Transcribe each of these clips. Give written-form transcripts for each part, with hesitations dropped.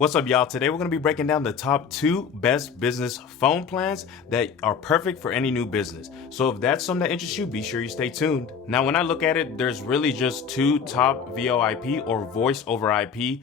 What's up, y'all? Today we're going to be breaking down the top 2 best business phone plans that are perfect for any new business. So if that's something that interests you, be sure you stay tuned. Now, when I look at it, there's really just 2 top VoIP or voice over IP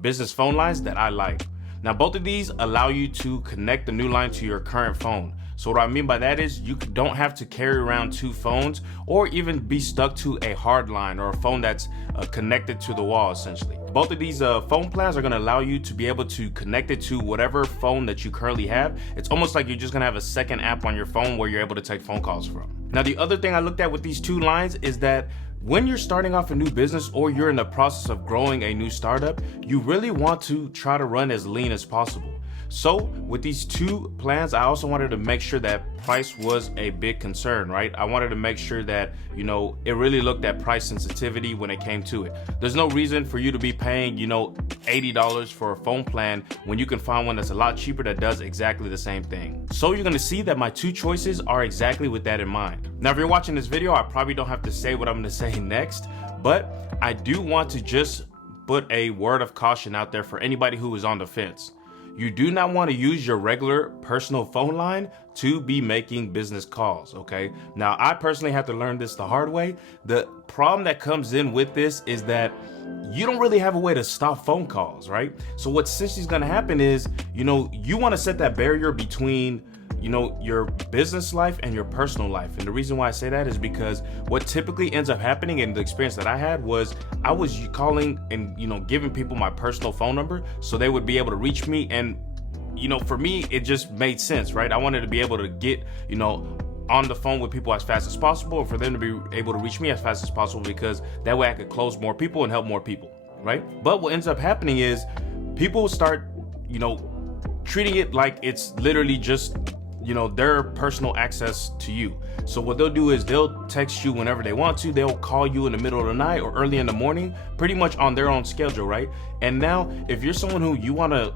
business phone lines that I like. Now, both of these allow you to connect the new line to your current phone. So what I mean by that is you don't have to carry around 2 phones or even be stuck to a hard line or a phone that's connected to the wall, essentially. Both of these phone plans are going to allow you to be able to connect it to whatever phone that you currently have. It's almost like you're just going to have a second app on your phone where you're able to take phone calls from. Now, the other thing I looked at with these 2 lines is that when you're starting off a new business or you're in the process of growing a new startup, you really want to try to run as lean as possible. So with these 2 plans, I also wanted to make sure that price was a big concern, right? I wanted to make sure that, it really looked at price sensitivity when it came to it. There's no reason for you to be paying, $80 for a phone plan when you can find one that's a lot cheaper that does exactly the same thing. So you're gonna see that my 2 choices are exactly with that in mind. Now, if you're watching this video, I probably don't have to say what I'm gonna say next, but I do want to just put a word of caution out there for anybody who is on the fence. You do not want to use your regular personal phone line to be making business calls, okay? Now, I personally had to learn this the hard way. The problem that comes in with this is that you don't really have a way to stop phone calls, right? So what essentially is going to happen is, you want to set that barrier between your business life and your personal life. And the reason why I say that is because what typically ends up happening, and the experience that I had, was I was calling and, giving people my personal phone number so they would be able to reach me. And, for me, it just made sense, right? I wanted to be able to get, on the phone with people as fast as possible, and for them to be able to reach me as fast as possible, because that way I could close more people and help more people, right? But what ends up happening is people start, treating it like it's literally just their personal access to you. So what they'll do is they'll text you whenever they want to. They'll call you in the middle of the night or early in the morning, pretty much on their own schedule, right? And now, if you're someone who you want to,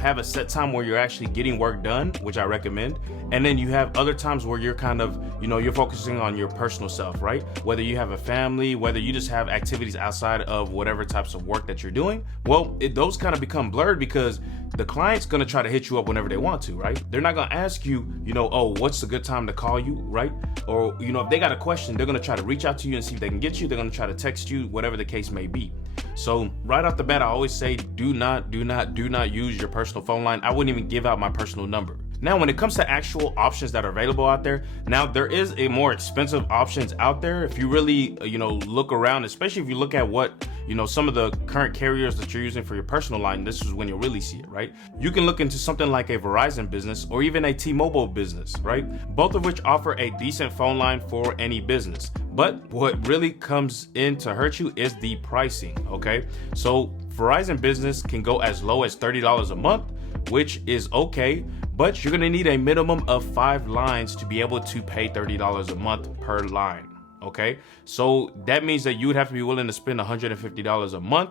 have a set time where you're actually getting work done, which I recommend, and then you have other times where you're kind of, you're focusing on your personal self, right? Whether you have a family, whether you just have activities outside of whatever types of work that you're doing, well, those kind of become blurred because the client's going to try to hit you up whenever they want to, right? They're not going to ask you, oh, what's a good time to call you, right? Or, if they got a question, they're going to try to reach out to you and see if they can get you. They're going to try to text you, whatever the case may be. So right off the bat, I always say, do not use your personal phone line. I wouldn't even give out my personal number. Now, when it comes to actual options that are available out there, now there is a more expensive options out there. If you really, look around, especially if you look at what, some of the current carriers that you're using for your personal line, this is when you'll really see it, right? You can look into something like a Verizon business or even a T-Mobile business, right? Both of which offer a decent phone line for any business. But what really comes in to hurt you is the pricing, okay? So Verizon business can go as low as $30 a month, which is okay, but you're gonna need a minimum of 5 lines to be able to pay $30 a month per line, okay? So that means that you would have to be willing to spend $150 a month.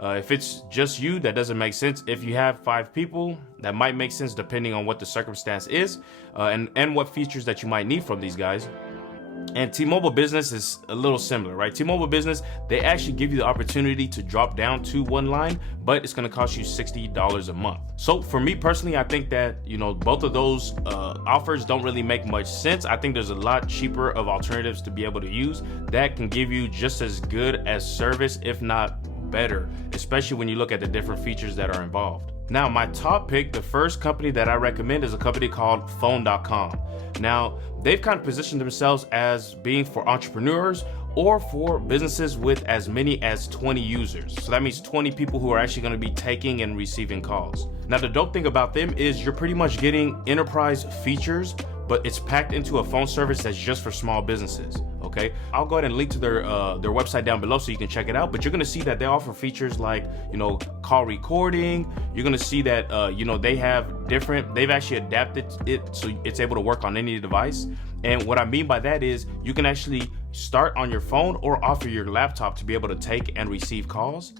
If it's just you, that doesn't make sense. If you have 5 people, that might make sense depending on what the circumstance is and what features that you might need from these guys. And T-Mobile Business is a little similar, right? T-Mobile Business, they actually give you the opportunity to drop down to 1 line, but it's going to cost you $60 a month. So for me personally, I think that, both of those offers don't really make much sense. I think there's a lot cheaper of alternatives to be able to use that can give you just as good as service, if not better, especially when you look at the different features that are involved. Now, my top pick, the first company that I recommend, is a company called phone.com. Now, they've kind of positioned themselves as being for entrepreneurs or for businesses with as many as 20 users. So that means 20 people who are actually going to be taking and receiving calls. Now, the dope thing about them is you're pretty much getting enterprise features, but it's packed into a phone service that's just for small businesses, okay? I'll go ahead and link to their website down below so you can check it out, but you're gonna see that they offer features like, call recording. You're gonna see that, they've actually adapted it so it's able to work on any device. And what I mean by that is you can actually start on your phone or off of your laptop to be able to take and receive calls.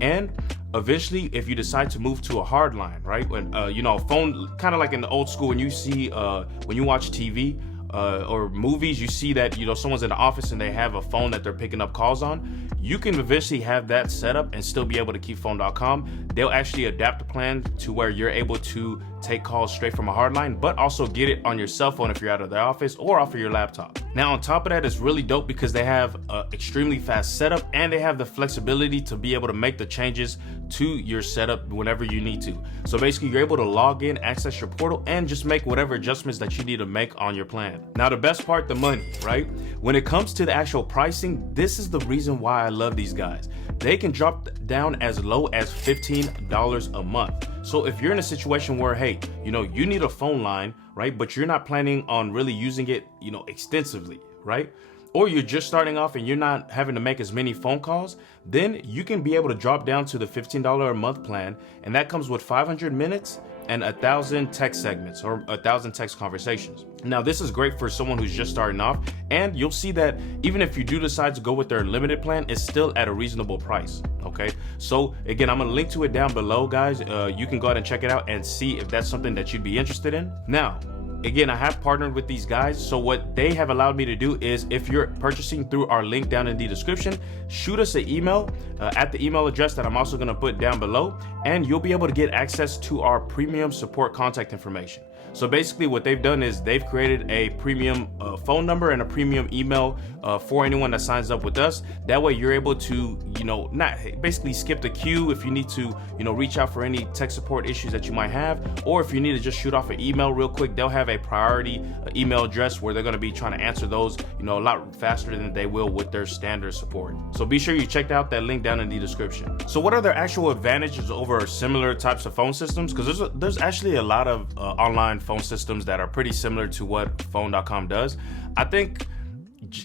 And eventually, if you decide to move to a hard line, right? When, a phone, kind of like in the old school, when you see, when you watch TV, or movies, you see that, you know, someone's in the office and they have a phone that they're picking up calls on. You can eventually have that set up and still be able to keep phone.com. They'll actually adapt the plan to where you're able to take calls straight from a hardline, but also get it on your cell phone if you're out of the office or off of your laptop. Now, on top of that, it's really dope because they have an extremely fast setup and they have the flexibility to be able to make the changes to your setup whenever you need to. So basically, you're able to log in, access your portal, and just make whatever adjustments that you need to make on your plan. Now, the best part, the money, right? When it comes to the actual pricing, this is the reason why I love these guys. They can drop down as low as $15 a month. So if you're in a situation where, hey, you know, you need a phone line, right? But you're not planning on really using it, you know, extensively, right? Or you're just starting off and you're not having to make as many phone calls, then you can be able to drop down to the $15 a month plan. And that comes with 500 minutes and 1,000 text segments or 1,000 text conversations. Now, this is great for someone who's just starting off, and you'll see that even if you do decide to go with their limited plan, it's still at a reasonable price. Okay, so again, I'm gonna link to it down below, guys. You can go ahead and check it out and see if that's something that you'd be interested in. Now, again, I have partnered with these guys, so what they have allowed me to do is, if you're purchasing through our link down in the description, shoot us an email at the email address that I'm also gonna put down below, and you'll be able to get access to our premium support contact information. So basically what they've done is they've created a premium phone number and a premium email for anyone that signs up with us. That way you're able to, you know, not basically skip the queue if you need to, you know, reach out for any tech support issues that you might have, or if you need to just shoot off an email real quick, they'll have a priority email address where they're going to be trying to answer those, you know, a lot faster than they will with their standard support. So be sure you check out that link down in the description. So what are their actual advantages over similar types of phone systems? Because there's actually a lot of online phone systems that are pretty similar to what phone.com does. I think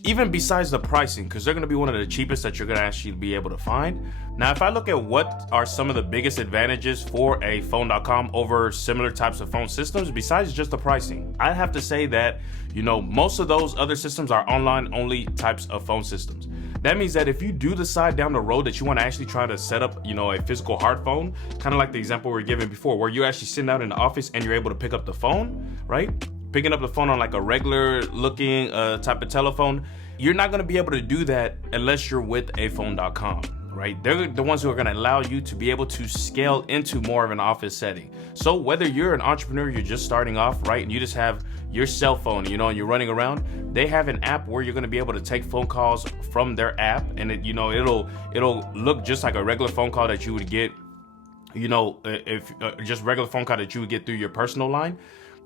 even besides the pricing, because they're going to be one of the cheapest that you're going to actually be able to find. Now, if I look at what are some of the biggest advantages for a phone.com over similar types of phone systems, besides just the pricing, I have to say that, you know, most of those other systems are online only types of phone systems. That means that if you do decide down the road that you want to actually try to set up, you know, a physical hard phone, kind of like the example we were given before, where you're actually sitting out in the office and you're able to pick up the phone, right? Picking up the phone on like a regular looking type of telephone, you're not going to be able to do that unless you're with a phone.com, right? They're the ones who are going to allow you to be able to scale into more of an office setting. So whether you're an entrepreneur, you're just starting off, right, and you just have your cell phone, you know, and you're running around, they have an app where you're going to be able to take phone calls from their app, and it, you know, it'll look just like a regular phone call that you would get, you know, if just regular phone call that you would get through your personal line.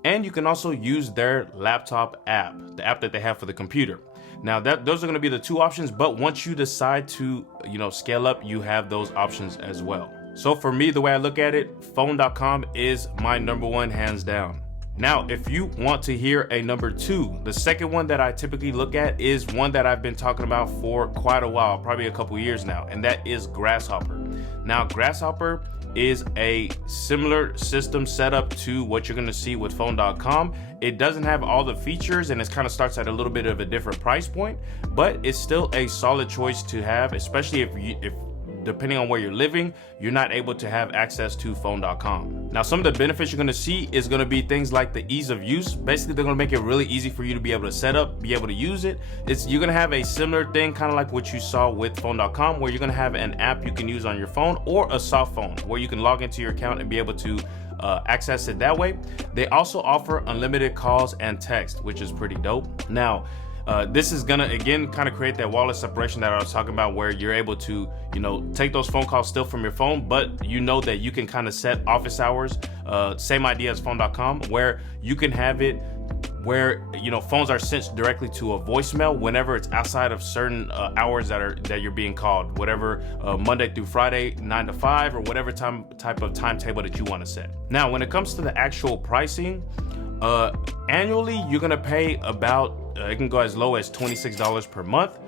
And you can also use their laptop app, the app that they have for the computer. Now, those are going to be the two options, but once you decide to, you know, scale up, you have those options as well. So for me, the way I look at it, phone.com is my number one, hands down. Now, if you want to hear a number two, the second one that I typically look at is one that I've been talking about for quite a while, probably a couple years now, and that is Grasshopper. Now, Grasshopper is a similar system setup to what you're going to see with phone.com. It doesn't have all the features and it kind of starts at a little bit of a different price point, but it's still a solid choice to have, especially if depending on where you're living, you're not able to have access to phone.com. Now, some of the benefits you're going to see is going to be things like the ease of use. Basically, they're going to make it really easy for you to be able to set up, be able to use it. You're going to have a similar thing, kind of like what you saw with phone.com, where you're going to have an app you can use on your phone or a soft phone where you can log into your account and be able to access it that way. They also offer unlimited calls and text, which is pretty dope. Now, this is gonna again kind of create that wallet separation that I was talking about, where you're able to, you know, take those phone calls still from your phone, but you know that you can kind of set office hours, same idea as phone.com, where you can have it where, you know, phones are sent directly to a voicemail whenever it's outside of certain hours that you're being called, whatever, Monday through Friday, 9 to 5, or whatever type of timetable that you want to set. Now, when it comes to the actual pricing, annually, you're gonna pay about, it can go as low as $26 per month.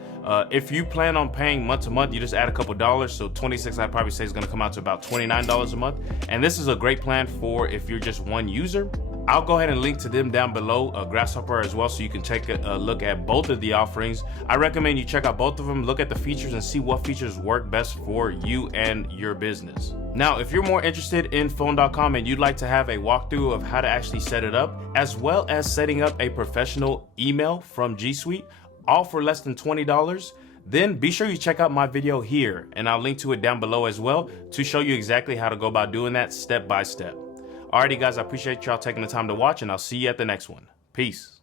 If you plan on paying month to month, you just add a couple dollars. So 26, I'd probably say, is gonna come out to about $29 a month. And this is a great plan for if you're just one user. I'll go ahead and link to them down below, Grasshopper as well, so you can take a look at both of the offerings. I recommend you check out both of them, look at the features and see what features work best for you and your business. Now, if you're more interested in phone.com and you'd like to have a walkthrough of how to actually set it up, as well as setting up a professional email from G Suite, all for less than $20, then be sure you check out my video here, and I'll link to it down below as well to show you exactly how to go about doing that step by step. Alrighty guys, I appreciate y'all taking the time to watch, and I'll see you at the next one. Peace.